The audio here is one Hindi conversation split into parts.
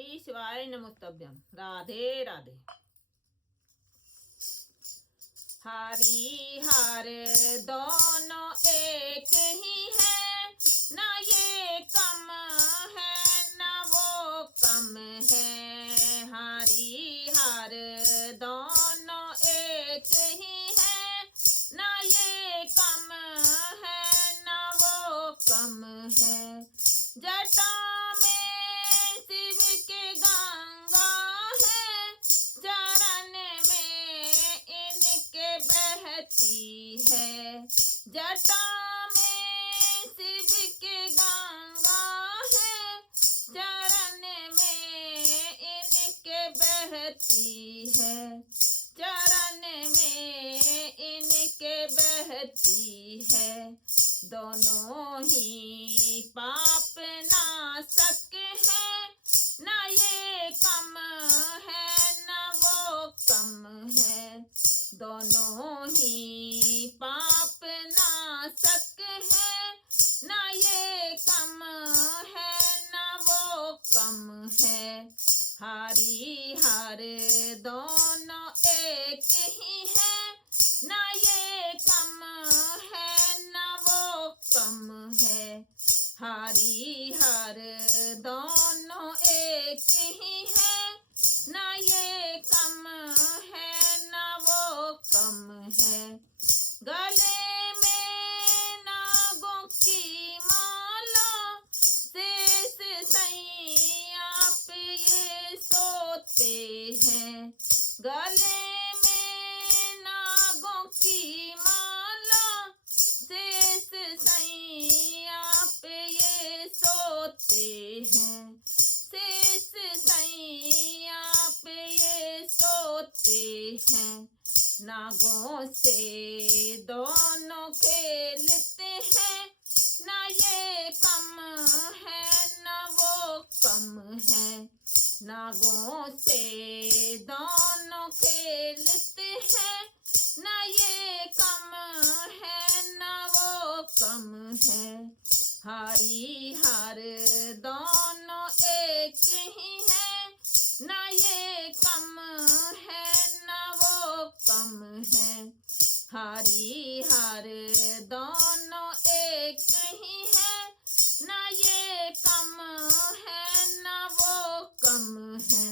श्री शिवाय नमोस्तभ्यम। राधे राधे। हरि हर दोनों एक ही है, ना ये कम है ना वो कम है। हरि हर दोनों एक ही है, ना ये कम है ना वो कम है। जटा में शिव के गंगा है, चरण में इनके बहती है। जटा में शिव के गंगा है, चरण में इनके बहती है। चरण में इनके बहती है। दोनों ही पाप नाशक है, ना ये कम है ना वो कम है। दोनों ही पाप नाशक है, ना ये कम है ना वो कम है। हरि हर दोनों एक ही है, ना ये कम है ना वो कम है। हरि हर दोनों एक ही है, ना ये कम है ना वो कम है। गले में नागों की माला, शेष सैया पे ये सोते हैं। गले में नागों की माला, शेष सैया पे ये सोते हैं। शेष सैया पे ये सोते हैं। नागों से दोनों खेलते हैं, ना ये कम है ना वो कम है। नागों से दोनों खेलते हैं, ना ये कम है ना वो कम है। हरि हर दोनों एक ही है, ना ये कम है ना वो कम है। हरि हर दोनों एक ही है, ना ये कम है ना वो कम है।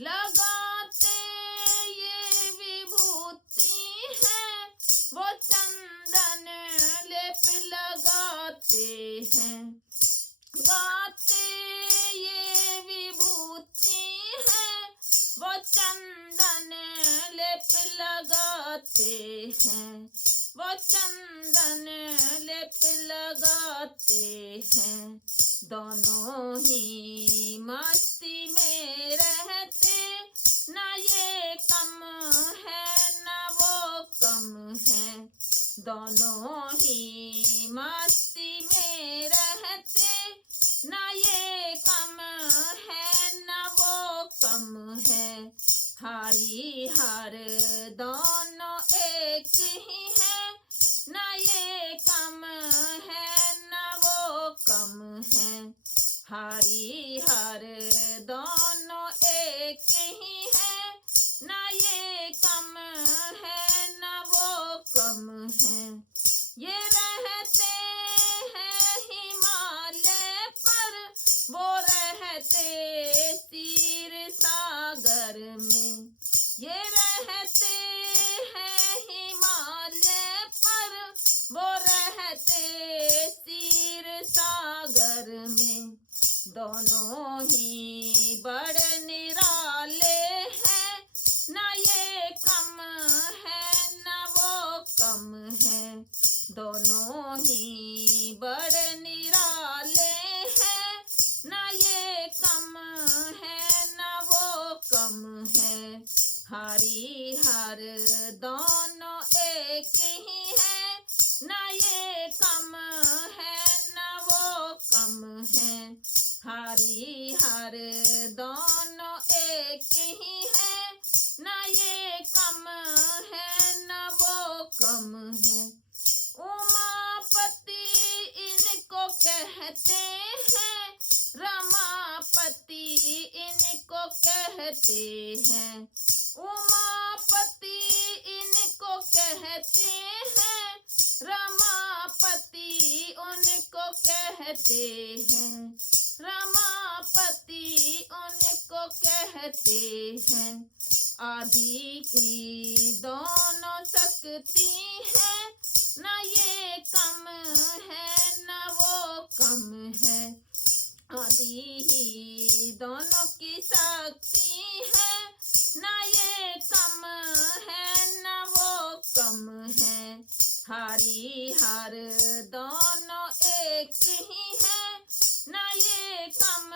लगाते ये विभूति है, वो चंदन लेप लगाते हैं। गाते ये विभूति है, वो चंदन लेप लगाते हैं। वो चंदन लेप लगाते हैं। दोनों ही मस्ती में रहते, ना ये कम है ना वो कम है। दोनों ही मस्ती में रहते, ना ये कम है ना वो कम है। हरि हर दोनों एक ही है, ना ये कम है ना वो कम है। हरि हर दोनों एक ही है, ना ये कम है ना वो कम है। ये रहते हैं हिमालय पर, वो रहते क्षीर सागर में। ये रहते हैं हिमालय पर, वो रहते क्षीर सागर में। दोनों ही बड़े निराले हैं, ना ये कम है ना वो कम है। दोनों ही बड़े निराले हैं, ना ये कम है ना वो कम है। हरि हर दोनों एक ही है, ना ये कम है ना वो कम है। हरि हर दोनों एक ही है, ना ये कम है ना वो कम है। उमापति इनको कहते हैं, रमापति इनको कहते हैं, उमापति इनको कहते हैं, रमापति उनको कहते हैं, रमापति उनको कहते हैं। आदि की दोनों शक्ति है, न ये कम है न वो कम है। आदि ही दोनों की शक्ति है, न ये कम है न वो कम है। हरि हर दोनों एक ही है, न ये कम